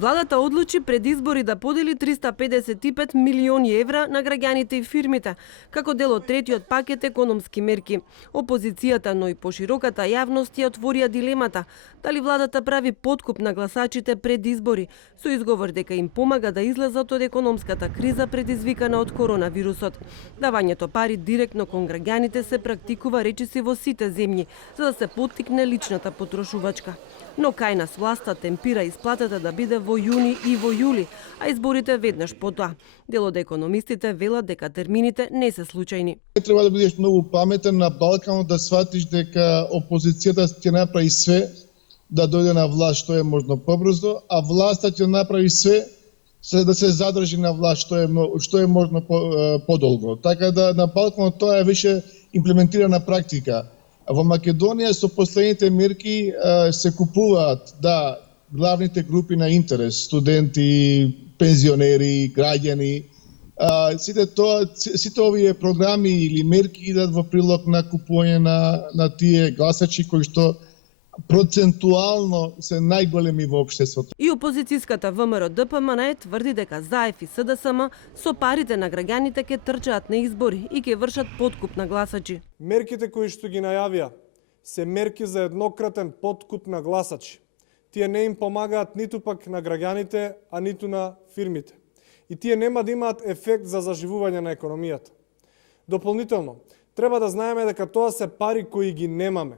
Владата одлучи пред избори да подели 355 милиони евра на граѓаните и фирмите, како дел од третиот пакет економски мерки. Опозицијата, но и пошироката јавност ја отворија дилемата дали владата прави подкуп на гласачите пред избори, со изговор дека им помага да излезат од економската криза предизвикана од коронавирусот. Давањето пари директно кон граѓаните се практикува речиси во сите земји, за да се поттикне личната потрошувачка. Но кај нас власта темпира исплатата да биде во јуни и во јули, а изборите веднаш потоа. Дел од економистите велат дека термините не се случајни. Треба да бидеш многу паметен на Балканот да сватиш дека опозицијата ќе направи све да дојде на власт што е можно побрзо, а власта ќе направи све да се задржи на власт што е можно подолго. Така да на Балканот тоа е више имплементирана практика. Во Македонија со последните мерки се купуваат главните групи на интерес, студенти, пензионери, граѓани. Сите овие програми или мерки идат во прилог на купување на тие гласачи кои што процентуално се најголеми во општеството. И опозицијската ВМРО ДПМН тврди дека ЗАЕФ и СДСМ со парите на граѓаните ќе трчаат на избори и ќе вршат подкуп на гласачи. Мерките кои што ги најавија се мерки за еднократен подкуп на гласачи. Тие не им помагаат ниту пак на граѓаните, а ниту на фирмите. И тие нема да имаат ефект за заживување на економијата. Дополнително, треба да знаеме дека тоа се пари кои ги немаме.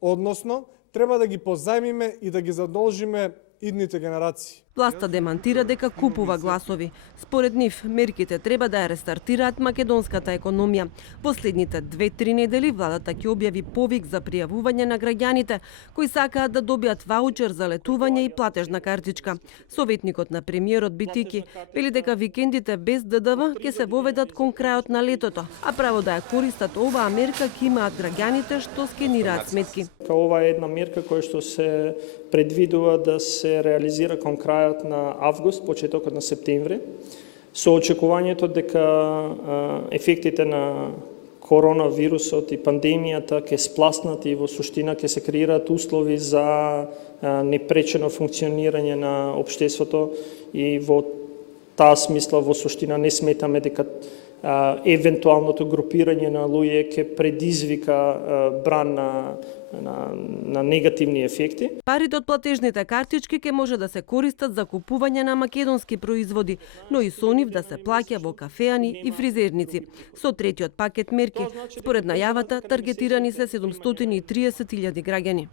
Односно, треба да ги позајмиме и да ги задолжиме идните генерации. Власта демантира дека купува гласови. Според нив, мерките треба да ја рестартираат македонската економија. Последните 2-3 недели владата ќе објави повик за пријавување на граѓаните кои сакаат да добијат ваучер за летување и платежна картичка. Советникот на премиерот Битики вели дека викендите без ДДВ ќе се воведат кон крајот на летото, а право да ја користат оваа мерка ќе имаат граѓаните што скенираат сметки. Ова е една мерка која што се предвидува да се реализира кон крајот на август, почетокот на септември, со очекувањето дека ефектите на коронавирусот и пандемијата ќе спласнат и во суштина ќе се креираат услови за непречено функционирање на општеството и во таа смисла во суштина не сметаме дека евентуалното групирање на луѓе ќе предизвика бран на негативни ефекти. Парите од платежните картички ќе може да се користат за купување на македонски производи, но и со нив да се плаќа во кафеани и фризерници. Со третиот пакет мерки, според најавата, таргетирани се 730.000 граѓани.